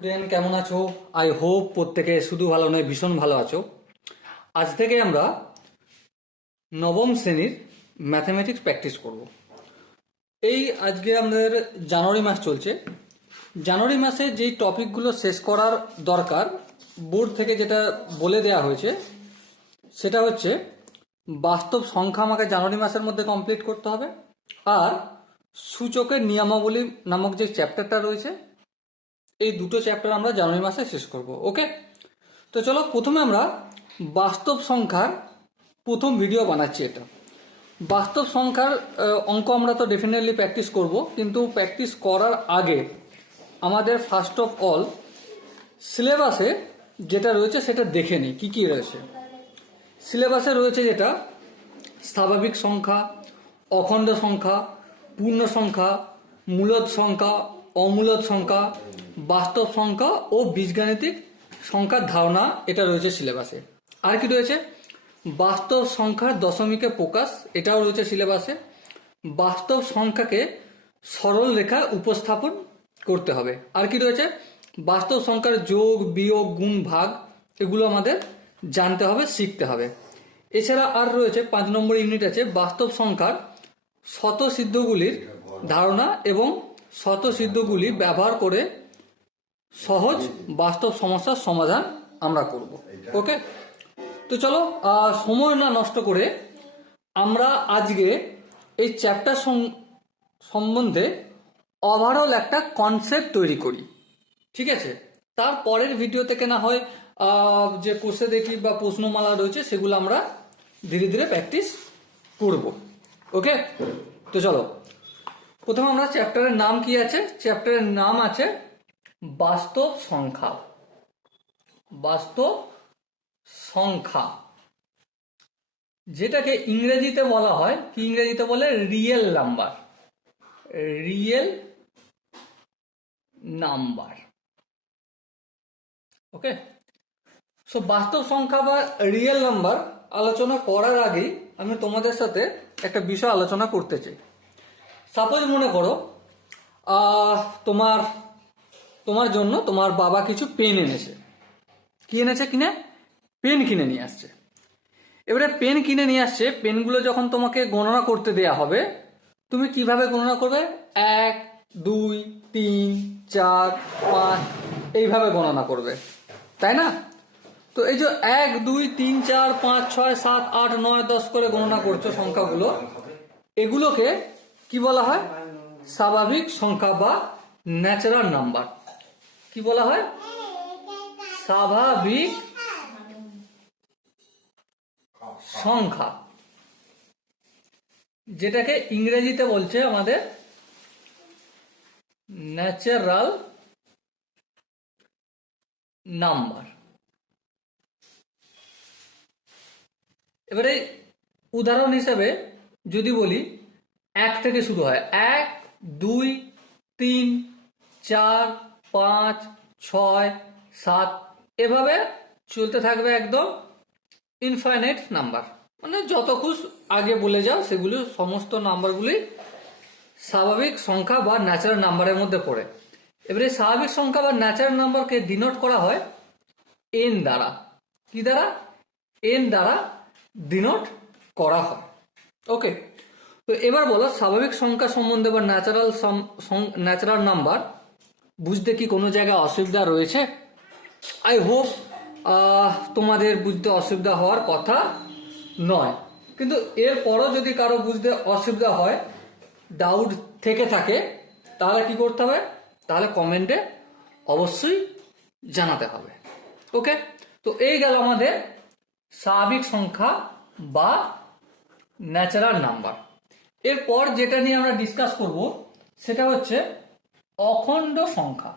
Student কেমন আছো? I hope প্রত্যেকে শুধু ভালো নয় ভীষণ ভালো আছো। আজ থেকে আমরা নবম শ্রেণীর ম্যাথামেটিক্স প্র্যাকটিস করব। আজকে আমাদের জানুয়ারি মাস চলছে। জানুয়ারি মাসে যেই টপিকগুলো শেষ করার দরকার বোর্ড থেকে যেটা বলে দেওয়া হয়েছে সেটা হচ্ছে বাস্তব সংখ্যা আমাকে জানুয়ারি মাসের মধ্যে কমপ্লিট করতে হবে, আর সূচকের নিয়মাবলী নামক যে চ্যাপ্টারটা রয়েছে এই দুটো চ্যাপ্টার আমরা জানুয়ারি মাসে শেষ করব। ওকে, তো চলো প্রথমে আমরা বাস্তব সংখ্যার প্রথম ভিডিও বানাচ্ছি। এটা বাস্তব সংখ্যার অঙ্ক আমরা তো ডেফিনেটলি প্র্যাকটিস করব, কিন্তু প্র্যাকটিস করার আগে আমাদের ফার্স্ট অফ অল সিলেবাসে যেটা রয়েছে সেটা দেখে নিই কী কী রয়েছে। সিলেবাসে রয়েছে যেটা স্বাভাবিক সংখ্যা, অখণ্ড সংখ্যা, পূর্ণ সংখ্যা, মূলদ সংখ্যা, অমূলদ সংখ্যা, বাস্তব সংখ্যা ও বীজগাণিতিক সংখ্যার ধারণা, এটা রয়েছে সিলেবাসে। আর কি রয়েছে? বাস্তব সংখ্যার দশমিকে প্রকাশ, এটাও রয়েছে সিলেবাসে। বাস্তব সংখ্যাকে সরল রেখা উপস্থাপন করতে হবে। আর কি রয়েছে? বাস্তব সংখ্যার যোগ, বিয়োগ, গুণ, ভাগ, এগুলো আমাদের জানতে হবে, শিখতে হবে। এছাড়া আর রয়েছে 5 নম্বর ইউনিট আছে বাস্তব সংখ্যার স্বতঃসিদ্ধগুলির ধারণা এবং স্বতঃসিদ্ধগুলি ব্যবহার করে সহজ বাস্তব সমস্যার সমাধান আমরা করব। ওকে, তো চলো সময় না নষ্ট করে আমরা আজকে এই চ্যাপ্টার সম্বন্ধে ওভারঅল একটা কনসেপ্ট তৈরি করি। ঠিক আছে, তারপরের ভিডিও থেকে না হয় যে কোষে দেখি বা প্রশ্নমালা রয়েছে সেগুলো আমরা ধীরে ধীরে প্র্যাকটিস করব। ওকে, তো চলো প্রথমে আমরা চ্যাপ্টারের নাম কি আছে? চ্যাপ্টারের নাম আছে বাস্তব সংখ্যা। বাস্তব সংখ্যা, যেটাকে ইংরেজিতে বলা হয় কি? ইংরেজিতে বলে real number. Real number. Okay, so বাস্তব সংখ্যা বা রিয়েল নাম্বার আলোচনা করার আগেই আমি তোমাদের সাথে একটা বিষয় আলোচনা করতে চাই। সাপোজ মনে করো তোমার তোমার জন্য তোমার বাবা কিছু পেন এনেছে। কি এনেছে? কিনে পেন কিনে নিয়ে আসছে। এবারে পেন কিনে নিয়ে আসছে, পেনগুলো যখন তোমাকে গণনা করতে দেয়া হবে, তুমি কিভাবে গণনা করবে? 1 2 3 4 5 এইভাবে গণনা করবে, তাই না? তো এই যে 1 2 3 4 5 6 7 8 9 10 করে গণনা করছো সংখ্যাগুলো, এগুলোকে কি বলা হয়? স্বাভাবিক সংখ্যা বা ন্যাচারাল নাম্বার। কি বলা হয়? স্বাভাবিক সংখ্যা, যেটাকে ইংরেজিতে বলছে আমাদের ন্যাচারাল নাম্বার। এবারে উদাহরণ হিসেবে যদি বলি, 1 থেকে শুরু হয়, 1 2 3 4 5 6 7, এভাবে চলতে থাকবে একদম ইনফাইনাইট নাম্বার। মানে যত খুশ আগে বলে যাও, সেগুলো সমস্ত নাম্বারগুলি স্বাভাবিক সংখ্যা বা ন্যাচারাল নাম্বারের মধ্যে পড়ে। এবারে স্বাভাবিক সংখ্যা বা ন্যাচারাল নাম্বারকে ডিনোট করা হয় এন দ্বারা। কি দ্বারা? এন দ্বারা ডিনোট করা হয়। ওকে, তো এবার বলো স্বাভাবিক সংখ্যা সম্বন্ধে বা ন্যাচারাল নাম্বার বুঝতে কি কোনো জায়গায় অসুবিধা রয়েছে? আই হোপ তোমাদের বুঝতে অসুবিধা হওয়ার কথা নয়, কিন্তু এরপরও যদি কারো বুঝতে অসুবিধা হয়, ডাউট থেকে থাকে, তাহলে কি করতে হবে? তাহলে কমেন্টে অবশ্যই জানাতে হবে। ওকে, তো এই গেল আমাদের স্বাভাবিক সংখ্যা বা ন্যাচারাল নাম্বার। এরপর যেটা নিয়ে আমরা ডিসকাস করব সেটা হচ্ছে অখণ্ড সংখ্যা।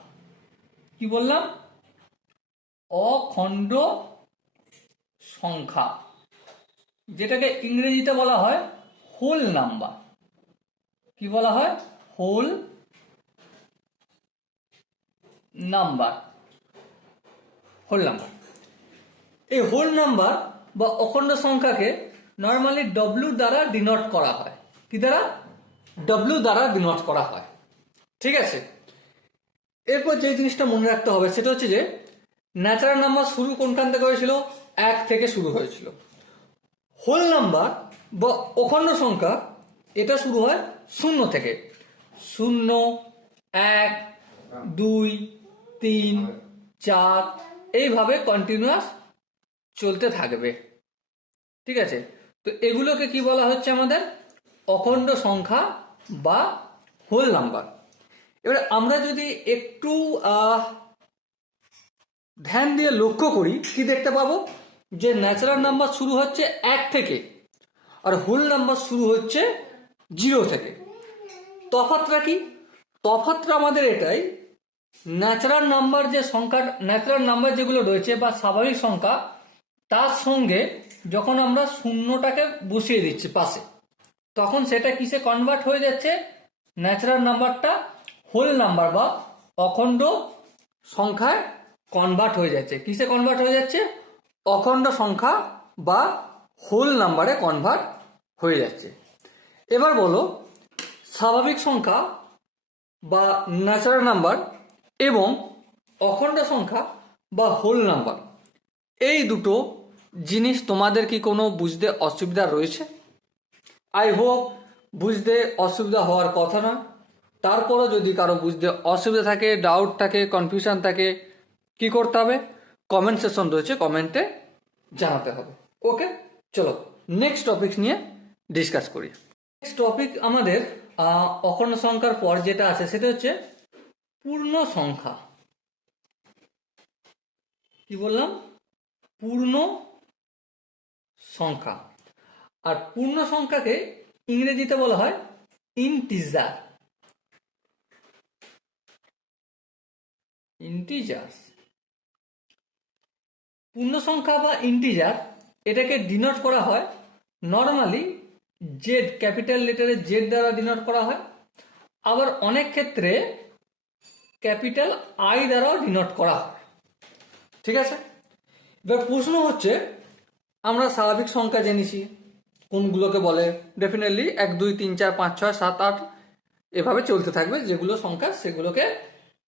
কি বললাম? অখণ্ড সংখ্যা, যেটাকে ইংরেজিতে বলা হয় হোল নাম্বার। কি বলা হয়? Whole number. হোল নাম্বার, এই হোল নাম্বার বা অখণ্ড সংখ্যাকে নর্মালি ডব্লিউ দ্বারা ডিনোট করা হয়। কি দ্বারা? ডব্লিউ দ্বারা ডিনোট করা হয়। ঠিক আছে, এরপর যে জিনিসটা মনে রাখতে হবে সেটা হচ্ছে যে ন্যাচারাল নাম্বার শুরু কোনখান থেকে হয়েছিল, 1 থেকে শুরু হয়েছিল। হোল নাম্বার বা অখণ্ড সংখ্যা এটা শুরু হয় 0 থেকে। 0, 1, 2, 3, 4 এইভাবে কন্টিনিউয়াস চলতে থাকবে। ঠিক আছে, তো এগুলোকে কি বলা হচ্ছে আমাদের অখণ্ড সংখ্যা বা হোল নাম্বার। এবারে আমরা যদি একটু ধ্যান দিয়ে লক্ষ্য করি কি দেখতে পাবো, যে ন্যাচারাল নাম্বার শুরু হচ্ছে 1 থেকে আর হোল নাম্বার শুরু হচ্ছে 0 থেকে। তফাৎটা কি? তফাৎটা আমাদের এটাই, ন্যাচারাল নাম্বার যে সংখ্যা, ন্যাচারাল নাম্বার যেগুলো রয়েছে বা স্বাভাবিক সংখ্যা, তার সঙ্গে যখন আমরা শূন্যটাকে বসিয়ে দিচ্ছি পাশে, তখন সেটা কিসে কনভার্ট হয়ে যাচ্ছে, ন্যাচারাল নাম্বারটা হোল নাম্বার বা অখণ্ড সংখ্যায় কনভার্ট হয়ে যাচ্ছে। কিসে কনভার্ট হয়ে যাচ্ছে? অখণ্ড সংখ্যা বা হোল নাম্বারে কনভার্ট হয়ে যাচ্ছে। এবার বলো, স্বাভাবিক সংখ্যা বা ন্যাচারাল নাম্বার এবং অখণ্ড সংখ্যা বা হোল নাম্বার, এই দুটো জিনিস তোমাদের কি কোনো বুঝতে অসুবিধা রয়েছে? আই হোপ বুঝতে অসুবিধা হওয়ার কথা না। তারপরও যদি কারো বুঝতে অসুবিধা থাকে, ডাউট থাকে, কনফিউশন থাকে, কি করতে হবে? কমেন্ট সেকশন রয়েছে, কমেন্টে জানাতে হবে। ওকে, চলো নেক্সট টপিক নিয়ে ডিসকাস করি। নেক্সট টপিক আমাদের অখণ্ড সংখ্যার পর যেটা আছে সেটা হচ্ছে পূর্ণ সংখ্যা। কি বললাম? পূর্ণ সংখ্যা। আর পূর্ণ সংখ্যাকে ইংরেজিতে বলা হয় ইন্টিজার। ইন্টিজার্স। পূর্ণ সংখ্যা বা ইন্টিজার এটাকে ডিনোট করা হয় নর্মালি জেড, ক্যাপিটাল লেটারে জেড দ্বারা ডিনোট করা হয়। আবার অনেক ক্ষেত্রে ক্যাপিটাল আই দ্বারাও ডিনোট করা হয়। ঠিক আছে, এবার প্রশ্ন হচ্ছে, আমরা স্বাভাবিক সংখ্যা জেনেছি কোনগুলোকে বলে, ডেফিনেটলি 1, 2, 3, 4, 5, 6, 7, 8 এভাবে চলতে থাকবে যেগুলো সংখ্যা, সেগুলোকে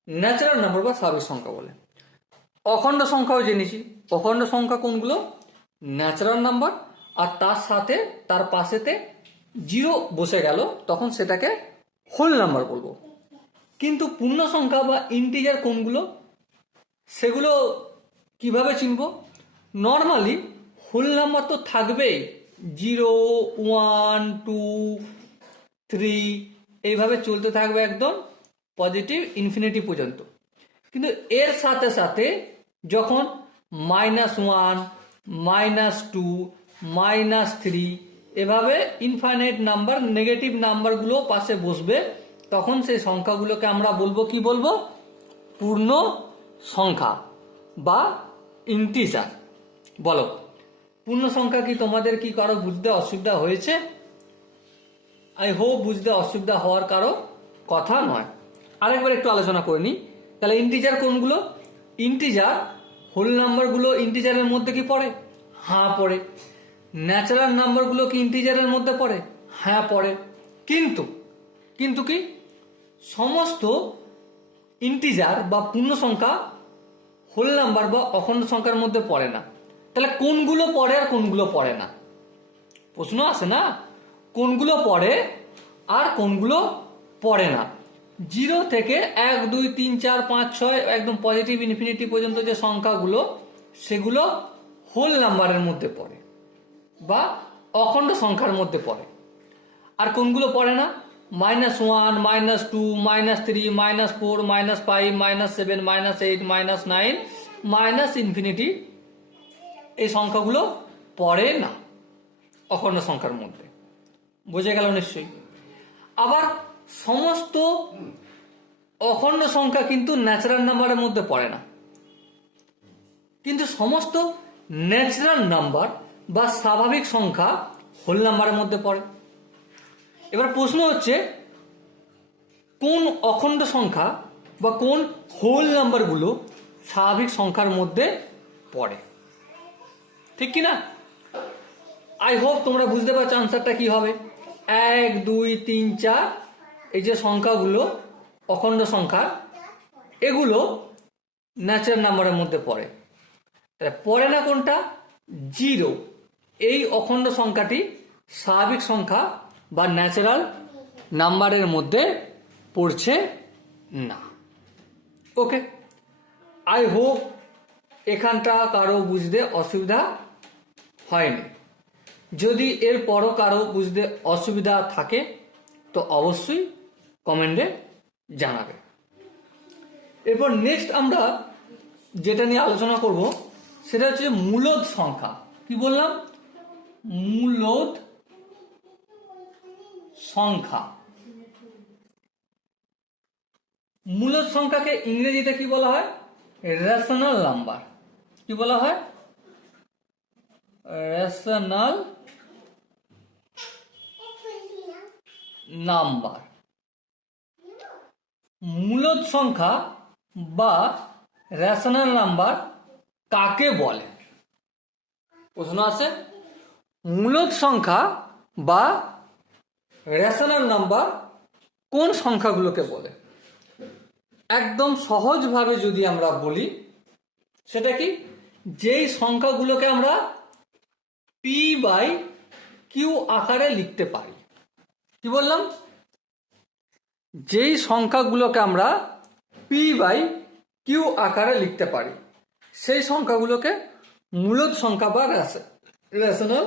ন্যাচারাল নাম্বার বা স্বাভাবিক সংখ্যা বলে। অখণ্ড সংখ্যাও জেনেছি, অখণ্ড সংখ্যা কোনগুলো? ন্যাচারাল নাম্বার, আর তার সাথে তার পাশেতে 0 বসে গেল, তখন সেটাকে হোল নাম্বার বলবো। কিন্তু পূর্ণ সংখ্যা বা ইন্টিজার কোনগুলো, সেগুলো কিভাবে চিনব? নর্মালি হোল নাম্বার তো থাকবেই, 0, 1, 2, 3 এইভাবে চলতে থাকবে একদম পজিটিভ ইনফিনিটি পর্যন্ত। কিন্তু এর সাথে সাথে যখন -1, -2, -3 এভাবে ইনফাইনাইট নাম্বার, নেগেটিভ নাম্বারগুলো পাশে বসবে, তখন সেই সংখ্যাগুলোকে আমরা বলবো, কি বলবো? পূর্ণ সংখ্যা বা ইন্টিজার। বলো, পূর্ণ সংখ্যা কি তোমাদের কি কারো বুঝতে অসুবিধা হয়েছে? আই হোপ বুঝতে অসুবিধা হওয়ার কারো কথা নয়। আরেকবার একটু আলোচনা করে নিই। তাহলে ইন্টিজার কোনগুলো? ইন্টিজার হোল নাম্বারগুলো ইন্টিজারের মধ্যে কি পড়ে? হ্যাঁ পড়ে। ন্যাচারাল নাম্বারগুলো কি ইন্টিজারের মধ্যে পড়ে? হ্যাঁ পড়ে। কিন্তু কিন্তু কি সমস্ত ইন্টিজার বা পূর্ণ সংখ্যা হোল নাম্বার বা অখণ্ড সংখ্যার মধ্যে পড়ে না। তাহলে কোনগুলো পড়ে আর কোনগুলো পড়ে না? প্রশ্ন আসে না, কোনগুলো পড়ে আর কোনগুলো পড়ে না। 0 থেকে 1, 2, 3, 4, 5, 6 একদম পজিটিভ ইনফিনিটি পর্যন্ত যে সংখ্যাগুলো, সেগুলো হোল নাম্বারের মধ্যে পড়ে বা অখণ্ড সংখ্যার মধ্যে পড়ে। আর কোনগুলো পড়ে না? -1, -2, -3, -4, -5, -7, -8, -9 ইনফিনিটি, এই সংখ্যাগুলো পড়ে না অখণ্ড সংখ্যার মধ্যে। বোঝা গেল নিশ্চয়ই? আবার সমস্ত অখণ্ড সংখ্যা কিন্তু ন্যাচারাল নাম্বারের মধ্যে পড়ে না, কিন্তু সমস্ত ন্যাচারাল নাম্বার বা স্বাভাবিক সংখ্যা হোল নাম্বারের মধ্যে পড়ে। এবার প্রশ্ন হচ্ছে, কোন অখণ্ড সংখ্যা বা কোন হোল নাম্বারগুলো স্বাভাবিক সংখ্যার মধ্যে পড়ে? ঠিক কি না? আই হোপ তোমরা বুঝতে পারছো আনসারটা কি হবে। 1, 2, 3, 4 এই যে সংখ্যাগুলো অখণ্ড সংখ্যা, এগুলো ন্যাচারাল নাম্বারের মধ্যে পড়ে। তাহলে পড়ে না কোনটা? 0। এই অখণ্ড সংখ্যাটি স্বাভাবিক সংখ্যা বা ন্যাচারাল নাম্বারের মধ্যে পড়ছে না। ওকে, আই হোপ এখানটা কারো বুঝতে অসুবিধা হয়নি। যদি এর পরও কারো বুঝতে অসুবিধা থাকে তো অবশ্যই কমেন্টে জানাবে। এরপর নেক্সট আমরা যেটা নিয়ে আলোচনা করব সেটা হচ্ছে মূলদ সংখ্যা। কি বললাম? মূলদ সংখ্যা। মূলদ সংখ্যাকে ইংরেজিতে কি বলা হয়? Rational number. কি বলা হয়? Rational number. মূলদ সংখ্যা বা রেশনাল নাম্বার কাকে বলে? প্রশ্ন আছে, মূলদ সংখ্যা বা রেশনাল নাম্বার কোন সংখ্যাগুলোকে বলে? একদম সহজভাবে যদি আমরা বলি সেটা কি, যেই সংখ্যাগুলোকে আমরা পি বাই কিউ আকারে লিখতে পারি। কি বললাম? যেই সংখ্যাগুলোকে আমরা পি বাই কিউ আকারে লিখতে পারি সেই সংখ্যাগুলোকে মূলদ সংখ্যা বা রেশনাল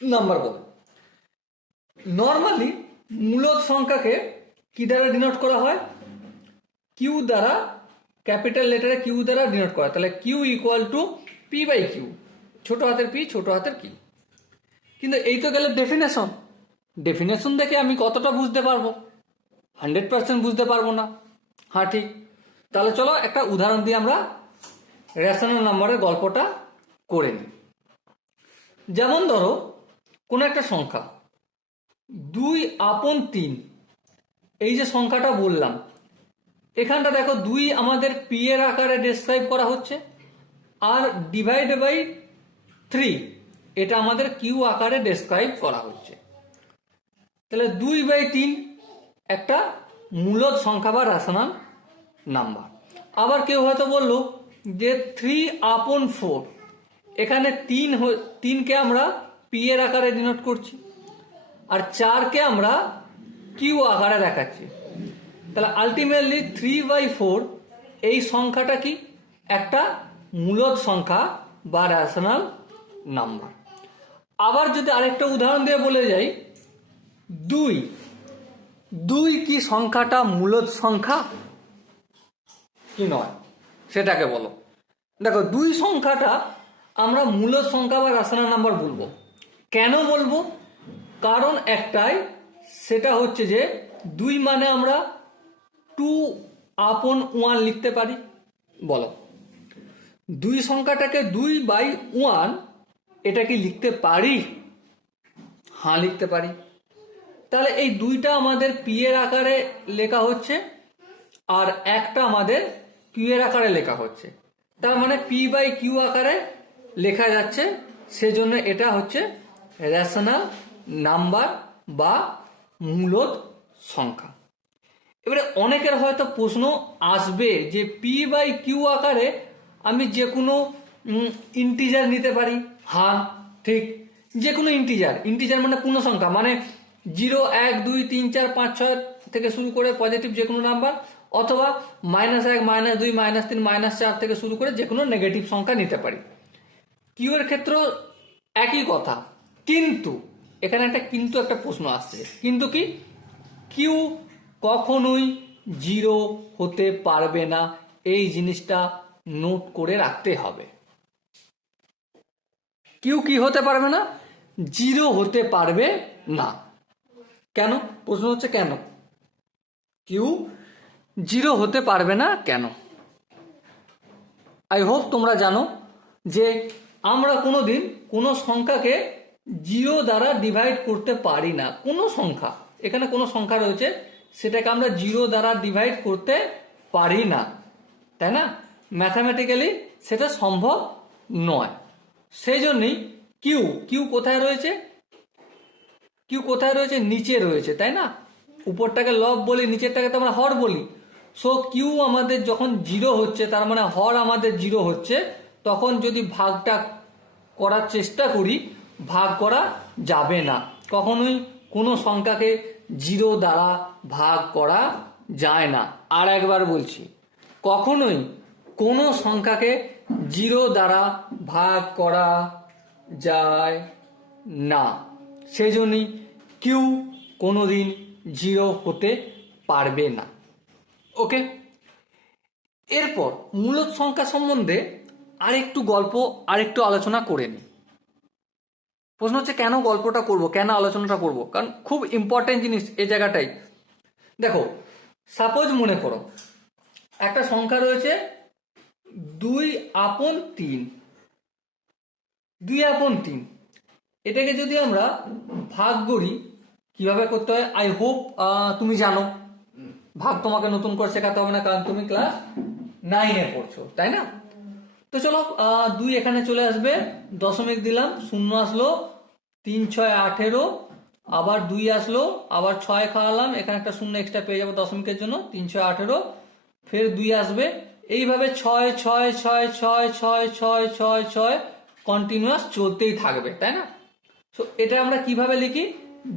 নাম্বার বলে। নর্মালি মূলদ সংখ্যাকে কি দ্বারা ডিনোট করা হয়? কিউ দ্বারা, ক্যাপিটাল লেটারে কিউ দ্বারা ডিনোট করা। তাহলে Q equal to P by Q, ছোট হাতের পি ছোট হাতের কিউ। কিন্তু এই তো গেলে ডেফিনেশন। ডেফিনেশন দেখে আমি কতটা বুঝতে পারবো? 100% বুঝতে পারবো না। হ্যাঁ ঠিক, তাহলে চলো একটা উদাহরণ দিয়ে আমরা রেশনাল নাম্বারের গল্পটা করে নিই। যেমন ধরো কোনো একটা সংখ্যা 2/3, এই যে সংখ্যাটা বললাম, এখানটা দেখো 2 আমাদের পি এর আকারে ডেসক্রাইব করা হচ্ছে, আর ডিভাইড বাই 3 এটা আমাদের কিউ আকারে ডেসক্রাইব করা হচ্ছে। তাহলে 2/3 একটা মূলদ সংখ্যা বা রেশনাল নাম্বার। আবার কেউ হয়তো বললো যে 3/4, এখানে 3কে আমরা পি এর আকারে ডিনোট করছি আর 4কে আমরা কিউ আকারে দেখাচ্ছি। তাহলে আলটিমেটলি 3/4 এই সংখ্যাটা কি? একটা মূলদ সংখ্যা বা রেশনাল নাম্বার। আবার যদি আরেকটা উদাহরণ দিয়ে বলে যাই, 2 কি সংখ্যাটা মূলদ সংখ্যা কি নয় সেটাকে বলো। দেখো 2 সংখ্যাটা আমরা মূলদ সংখ্যা বা রেশনাল নাম্বার বলবো। কেন বলবো? কারণ একটাই, সেটা হচ্ছে যে 2 মানে আমরা 2/1 লিখতে পারি। বলো 2 সংখ্যাটাকে 2/1 এটা কি লিখতে পারি? হ্যাঁ লিখতে পারি। তাহলে এই 2টা আমাদের পি এর আকারে লেখা হচ্ছে আর একটা আমাদের কিউ এর আকারে লেখা হচ্ছে। তার মানে পি বাই কিউ আকারে লেখা যাচ্ছে, সেজন্য এটা হচ্ছে রেশনাল নাম্বার বা মূলদ সংখ্যা। এবারে অনেকের হয়তো প্রশ্ন আসবে যে পি বাই কিউ আকারে আমি যে কোনো ইন্টিজার নিতে পারি। হ্যাঁ ঠিক, যে কোনো ইন্টিজার মানে পূর্ণ সংখ্যা, মানে 0, 1, 2, 3, 4, 5, 6 থেকে শুরু করে পজিটিভ যে কোনো নাম্বার, অথবা -1, -2, -3, -4 থেকে শুরু করে যে কোনো নেগেটিভ সংখ্যা নিতে পারি। কিউ এর ক্ষেত্রেও একই কথা, কিন্তু এখানে একটা প্রশ্ন আসছে। কিন্তু কি, কিউ কখনোই 0 হতে পারবে না, এই জিনিসটা নোট করে রাখতে হবে। কিউ কি হতে পারবে না? 0 হতে পারবে না। কেন? প্রশ্ন হচ্ছে কেন কিউ 0 হতে পারবে না কেন? আই হোপ তোমরা জানো যে আমরা কোনোদিন কোনো সংখ্যাকে 0 দ্বারা ডিভাইড করতে পারি না। কোনো সংখ্যা, এখানে কোনো সংখ্যা রয়েছে সেটাকে আমরা 0 দ্বারা ডিভাইড করতে পারি না, তাই না? ম্যাথামেটিক্যালি সেটা সম্ভব নয়। সেই জন্যই কিউ কোথায় রয়েছে? কিউ কোথায় রয়েছে? নিচে রয়েছে, তাই না? উপরটাকে লব বলি, নিচেরটাকে তো আমরা হর বলি। সো কিউ আমাদের যখন জিরো হচ্ছে, তার মানে হর আমাদের জিরো হচ্ছে, তখন যদি ভাগটা করার চেষ্টা করি, ভাগ করা যাবে না। কখনোই কোনো সংখ্যাকে জিরো দ্বারা ভাগ করা যায় না। আর একবার বলছি, কখনোই কোনো সংখ্যাকে জিরো দ্বারা ভাগ করা যায় না। সেই জন্যই কিউ কোনোদিন জিরো হতে পারবে না। ওকে, এরপর মূলদ সংখ্যা সম্বন্ধে আরেকটু গল্প, আরেকটু আলোচনা করে নিই। প্রশ্ন হচ্ছে কেন গল্পটা করব, কেন আলোচনাটা করব, কারণ খুব ইম্পর্টেন্ট জিনিস এই জায়গাটাই। দেখো, সাপোজ মনে করো একটা সংখ্যা রয়েছে 2/3, 2/3। এটাকে যদি আমরা ভাগ করি, কিভাবে করতে হয় আই হোপ তুমি জানো। ভাগ তোমাকে নতুন করে শেখাতে হবে না, কারণ তুমি ক্লাস 9-এ পড়ছো, তাই না? তো চলো, 2 এখানে চলে আসবে, দশমিক দিলাম, শূন্য আসলো, 3 6 18, আবার 2 আসলো, আবার 6 খাওয়ালাম, এখানে একটা শূন্য এক্সট্রা পেয়ে যাবো দশমিকের জন্য, 3 6 18, ফের 2 আসবে, এইভাবে 6 6 6 6 6 6 6 6 কন্টিনিউয়াস চলতেই থাকবে, তাই না? সো এটা আমরা কিভাবে লিখি,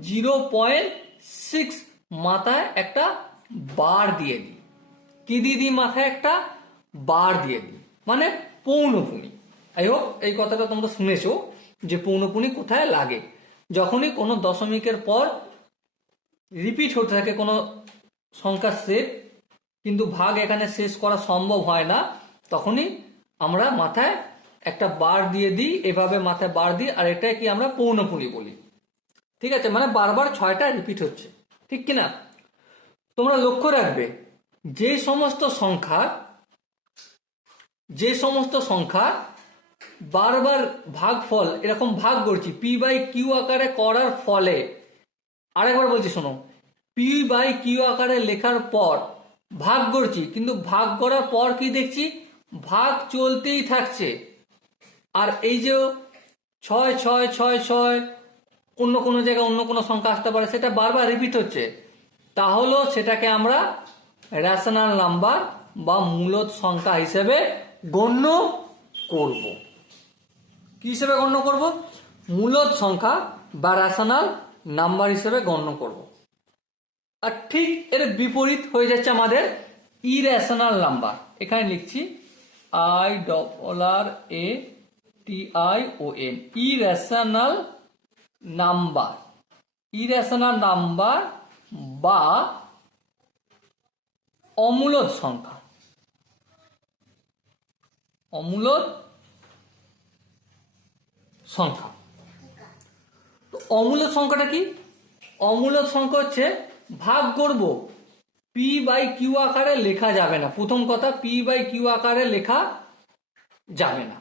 0.6 মাথায় একটা বার দিয়ে দিই। কি দিয়ে দিই? মাথায় একটা বার দিয়ে দিই, মানে পৌনপুনি। আই হোপ এই কথাটা তোমরা শুনেছো যে পৌনপুনি কোথায় লাগে। যখনই কোনো দশমিকের পর রিপিট হতে থাকে কোনো সংখ্যার সেট, কিন্তু ভাগ এখানে শেষ করা সম্ভব হয় না, তখনই আমরা মাথায় একটা বার দিয়ে দিই, এভাবে মাথায় বার দিই, আর এটাই কি আমরা পৌনপুনি বলি। ঠিক আছে, মানে বারবার 6টা রিপিট হচ্ছে, ঠিক কিনা? তোমরা লক্ষ্য রাখবে, যে সমস্ত সংখ্যা বারবার ভাগফল এরকম ভাগ করছি পি বাই কিউ আকারে করার ফলে, আরেকবার বলছি শোনো, পি বাই কিউ আকারে লেখার পর ভাগ করছি, কিন্তু ভাগ করার পর কি দেখছি, ভাগ চলতেই থাকছে। আর এই যে 6 6 6 6 অন্য কোনো জায়গায় অন্য কোনো সংখ্যা আসতে পারে, সেটা বারবার রিপিট হচ্ছে, তাহলে সেটাকে আমরা রেশনাল নাম্বার বা মূলদ সংখ্যা হিসেবে গণ্য করব। কি হিসেবে গণ্য করব? মূলদ সংখ্যা বা রেশনাল নাম্বার হিসেবে গণ্য করব। আর ঠিক এর বিপরীত হয়ে যাচ্ছে আমাদের ইরেশনাল নাম্বার। এখানে লিখছি IRRATION, irrational number. Irrational number বা অমূলদ সংখ্যা। অমূলদ সংখ্যা। তো অমূলদ সংখ্যাটা কি? অমূলদ সংখ্যা হচ্ছে ভাগ করব, পি বাই কিউ আকারে লেখা যাবে না। প্রথম কথা, পি বাই কিউ আকারে লেখা যাবে না।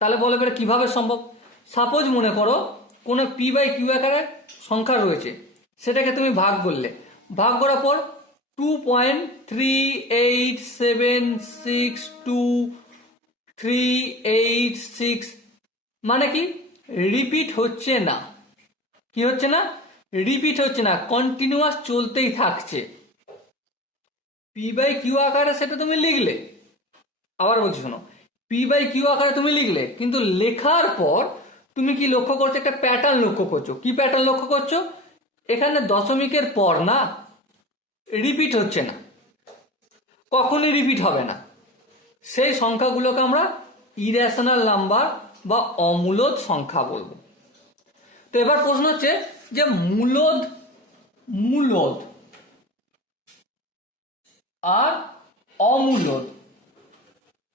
তাহলে বলে বের কিভাবে সম্ভব? সাপোজ মনে করো কোনো পি বাই কিউ আকারে সংখ্যা রয়েছে, সেটাকে তুমি ভাগ করলে, ভাগ করার পর 2.38762 386, মানে কি রিপিট হচ্ছে না। কি হচ্ছে না? রিপিট হচ্ছে না, কন্টিনিউয়াস চলতেই থাকছে। পি বাই কিউ আকারে সেটা তুমি লিখলে, আবার বলছি শোনো, পি বাই কিউ আকারে তুমি লিখলে, কিন্তু লেখার পর তুমি কি লক্ষ্য করছো? একটা প্যাটার্ন লক্ষ্য করছো। কি প্যাটার্ন লক্ষ্য করছো? এখানে দশমিকের পর না রিপিট হচ্ছে না, কখনই রিপিট হবে না। সেই সংখ্যাগুলোকে আমরা ইরেশনাল নাম্বার বা অমূলদ সংখ্যা বলবো। তো এবার প্রশ্ন হচ্ছে যে মূলদ আর অমূলদ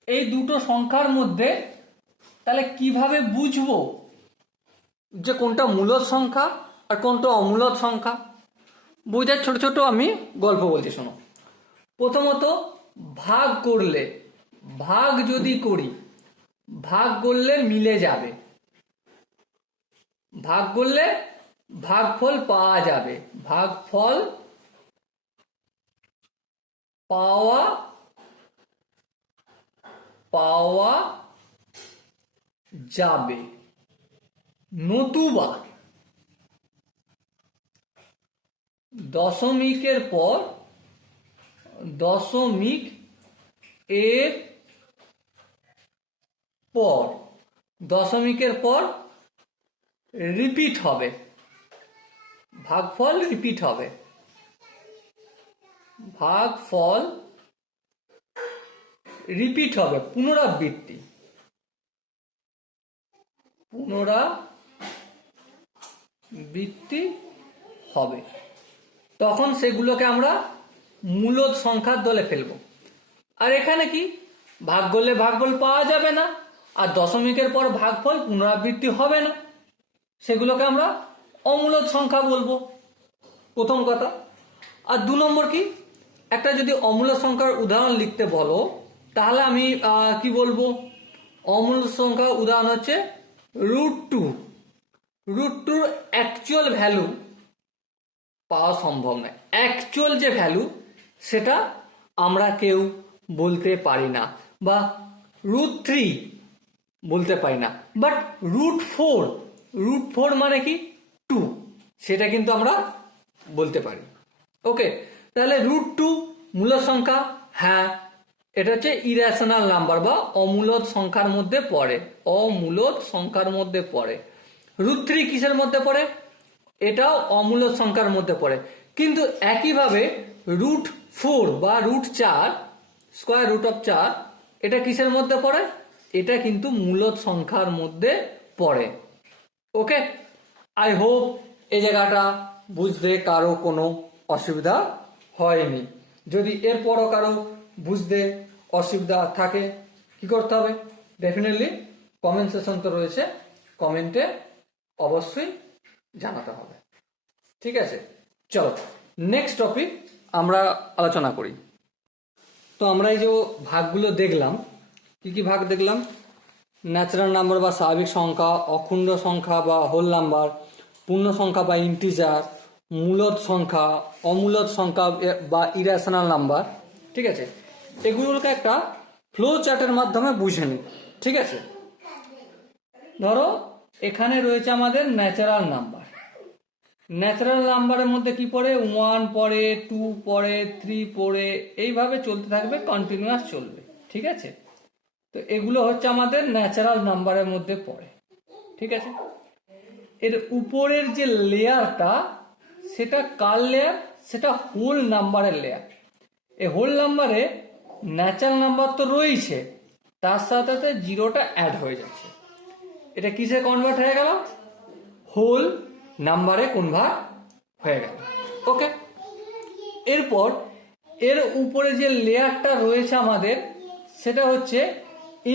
এই দুটো সংখ্যার মধ্যে তাহলে কিভাবে বুঝবো যে কোনটা মূলদ সংখ্যা আর কোনটা অমূলদ সংখ্যা? বোঝার ছোট ছোট আমি গল্প বলছি শোনো। প্রথমত, ভাগ করলে, ভাগ যদি করি, ভাগ করলে মিলে যাবে, ভাগ করলে ভাগফল পাওয়া যাবে, ভাগফল পাওয়া পাওয়া যাবে। নতুবা দশমিকের পর দশমিক এর পর, দশমিকের পর রিপিট হবে, ভাগফল রিপিট হবে, ভাগফল রিপিট হবে, পুনরাবৃত্তি, পুনরাবৃত্তি হবে, তখন সেগুলোকে আমরা মূলদ সংখ্যার দলে ফেলবো। আর এখানে কি ভাগ করলে ভাগফল পাওয়া যাবে না, আর দশমিকের পর ভাগফল পুনরাবৃত্তি হবে না, সেগুলোকে আমরা অমূলদ সংখ্যা বলবো, প্রথম কথা। আর দু নম্বর কি, একটা যদি অমূলদ সংখ্যার উদাহরণ লিখতে বলো তাহলে আমি কি বলবো, অমূলদ সংখ্যার উদাহরণ হচ্ছে √2। √2 অ্যাকচুয়াল ভ্যালু পাওয়া সম্ভব নয়, অ্যাকচুয়াল যে ভ্যালু সেটা আমরা কেউ বলতে পারি না, বা √3 বলতে পারি না, বাট √4 মানে কি 2, সেটা কিন্তু আমরা বলতে পারি। ওকে, তাহলে √2 মূলদ সংখ্যা, হ্যাঁ এটা হচ্ছে ইরেশনাল নাম্বার বা অমূলদ সংখ্যার মধ্যে পড়ে, অমূলদ সংখ্যার মধ্যে পড়ে। √3 কিসের মধ্যে পড়ে, এটাও অমূলদ সংখ্যার মধ্যে পড়ে। কিন্তু একইভাবে √4 বা √4 স্কোয়ার রুট অফ 4 এটা কিসের মধ্যে পড়ে, এটা কিন্তু মূলদ সংখ্যার মধ্যে পড়ে। ওকে, আই হোপ এই জায়গাটা বুঝতে কারো কোনো অসুবিধা হয়নি। যদি এরপরও কারো বুঝতে অসুবিধা থাকে কি করতে হবে, ডেফিনেটলি কমেন্ট সেকশন তো রয়েছে, কমেন্টে অবশ্যই জানাতে হবে। ঠিক আছে, চলো নেক্সট টপিক আমরা আলোচনা করি। তো আমরা এই যে ভাগগুলো দেখলাম, কি কি ভাগ দেখলাম, ন্যাচারাল নাম্বার বা স্বাভাবিক সংখ্যা, অখণ্ড সংখ্যা বা হোল নাম্বার, পূর্ণ সংখ্যা বা ইন্টিজার, মূলদ সংখ্যা, অমূলদ সংখ্যা বা ইরেশনাল নাম্বার। ঠিক আছে, এগুলোকে একটা ফ্লো চার্টের মাধ্যমে বুঝে নিই। ঠিক আছে, ধরো এখানে রয়েছে আমাদের ন্যাচারাল নাম্বার, ন্যাচারাল নাম্বারের মধ্যে কি পড়ে, 1 পড়ে, 2 পড়ে, 3 পড়ে, এইভাবে চলতে থাকবে, কন্টিনিউয়াস চলবে। ঠিক আছে, তো এগুলো হচ্ছে আমাদের ন্যাচারাল নাম্বারের মধ্যে পড়ে। ঠিক আছে, এর উপরের যে লেয়ারটা সেটা কার লেয়ার, সেটা হোল নাম্বারের লেয়ার। এই হোল নাম্বারে ন্যাচারাল নাম্বার তো রয়েছে, তার সাথে সাথে জিরোটা অ্যাড হয়ে যাচ্ছে, এটা কিসে কনভার্ট হয়ে গেল, হোল নাম্বারে কনভার্ট হয়ে গেল। ওকে, এরপর এর উপরে যে লেয়ারটা রয়েছে আমাদের সেটা হচ্ছে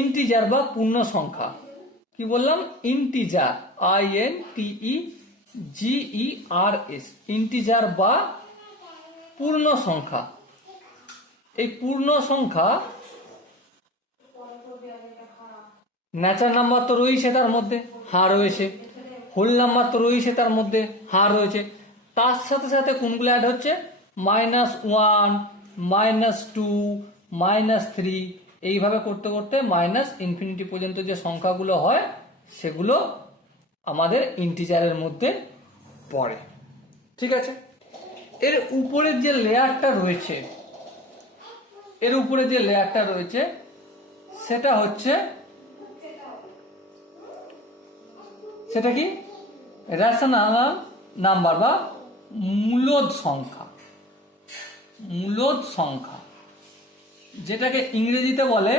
ইন্টিজার বা পূর্ণ সংখ্যা। কি বললাম, ইন্টিজার, INTEGERS, ইন্টিজার বা পূর্ণ সংখ্যা। এই পূর্ণ সংখ্যা ন্যাচারাল নাম্বার তো রয়েছে তার মধ্যে, হ্যাঁ রয়েছে, হোল নাম্বার তো রয়েছে তার মধ্যে, হ্যাঁ রয়েছে, তার সাথে সাথে কোনগুলো অ্যাড হচ্ছে, -1, -2, -3, এইভাবে করতে করতে -ইনফিনিটি পর্যন্ত যে সংখ্যাগুলো হয় সেগুলো আমাদের ইন্টিজারের মধ্যে পড়ে। ঠিক আছে, এর উপরের যে লেয়ারটা রয়েছে, এর উপরে যে লেয়ারটা রয়েছে সেটা হচ্ছে, সেটা কি, রেশনাল নাম্বার বা মূলদ সংখ্যা। মূলদ সংখ্যা যেটাকে ইংরেজিতে বলে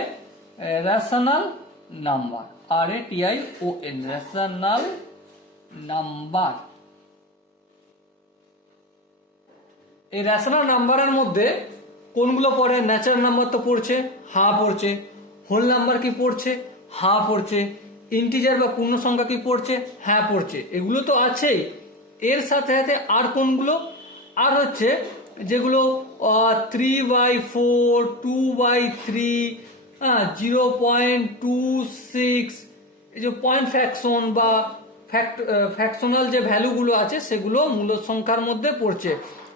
rational number, RATION, rational number. এই রেশনাল নাম্বারের মধ্যে কোনগুলো পড়ে, ন্যাচারাল নাম্বার তো পড়ছে, হ্যাঁ পড়ছে, হোল নাম্বার কি পড়ছে, হ্যাঁ পড়ছে, ইন্টিজার বা পূর্ণ সংখ্যা কি পড়ছে, হ্যাঁ পড়ছে, এগুলো তো আছেই। এর সাথে সাথে আর কোনগুলো, আর হচ্ছে যেগুলো 3/4, 2/3, 0.26, এই যে পয়েন্ট ফ্র্যাকশন বা ফ্র্যাকশনাল যে ভ্যালুগুলো আছে সেগুলো মূলদ সংখ্যার মধ্যে পড়ছে,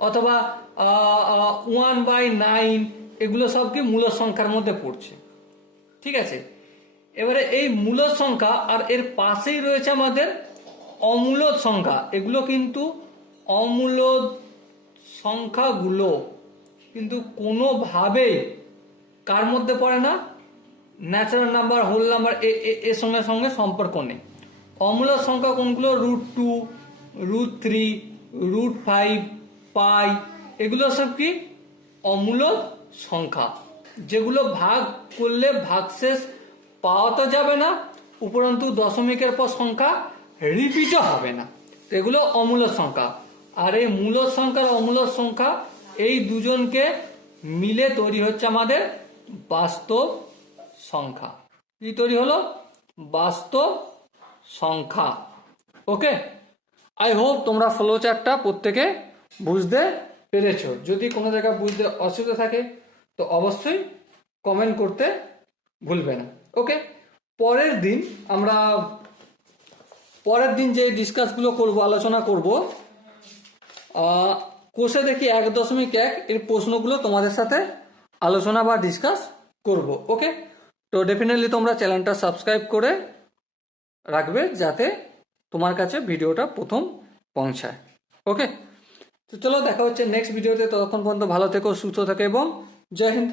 অথবা 1/9, এগুলো সব কি মূলদ সংখ্যার মধ্যে পড়ছে। ঠিক আছে, এবারে এই মূলদ সংখ্যা আর এর পাশেই রয়েছে আমাদের অমূলদ সংখ্যা। এগুলো কিন্তু অমূলদ সংখ্যাগুলো কিন্তু কোনোভাবেই কার মধ্যে পড়ে না, ন্যাচারাল নাম্বার, হোল নাম্বার এর সঙ্গে সঙ্গে সম্পর্ক নেই। অমূলদ সংখ্যা কোনগুলো? √2, √3, √5, পাই, এগুলো সব কি অমূলদ সংখ্যা, যেগুলো ভাগ করলে ভাগশেষ পাওয়া তো যাবে না, উপরন্তু দশমিকের পর সংখ্যা রিপিটও হবে না, এগুলো অমূলদ সংখ্যা। আর এই মূলদ সংখ্যার অমূলদ সংখ্যা এই দুজনকে মিলে তৈরি হচ্ছে আমাদের বাস্তব সংখ্যা। কি তৈরি হলো? বাস্তব সংখ্যা। ওকে, আই হোপ তোমরা ফ্লো চার্টটা প্রত্যেকে বুঝতে পেরেছো। যদি কোনো জায়গায় বুঝতে অসুবিধা থাকে তো অবশ্যই কমেন্ট করতে ভুলবে না। ওকে, পরের দিন যে ডিসকাসগুলো করব, আলোচনা করব, কোষে দেখি 1.1 এর প্রশ্নগুলো তোমাদের সাথে আলোচনা বা ডিসকাস করব। ওকে, তো ডেফিনেটলি তোমরা চ্যানেলটা সাবস্ক্রাইব করে রাখবে যাতে তোমার কাছে ভিডিওটা প্রথম পৌঁছায়। ওকে, তো চলো দেখা হচ্ছে নেক্সট ভিডিওতে। ততক্ষণ পর্যন্ত ভালো থেকো, সুস্থ থেকো এবং জয় হিন্দ।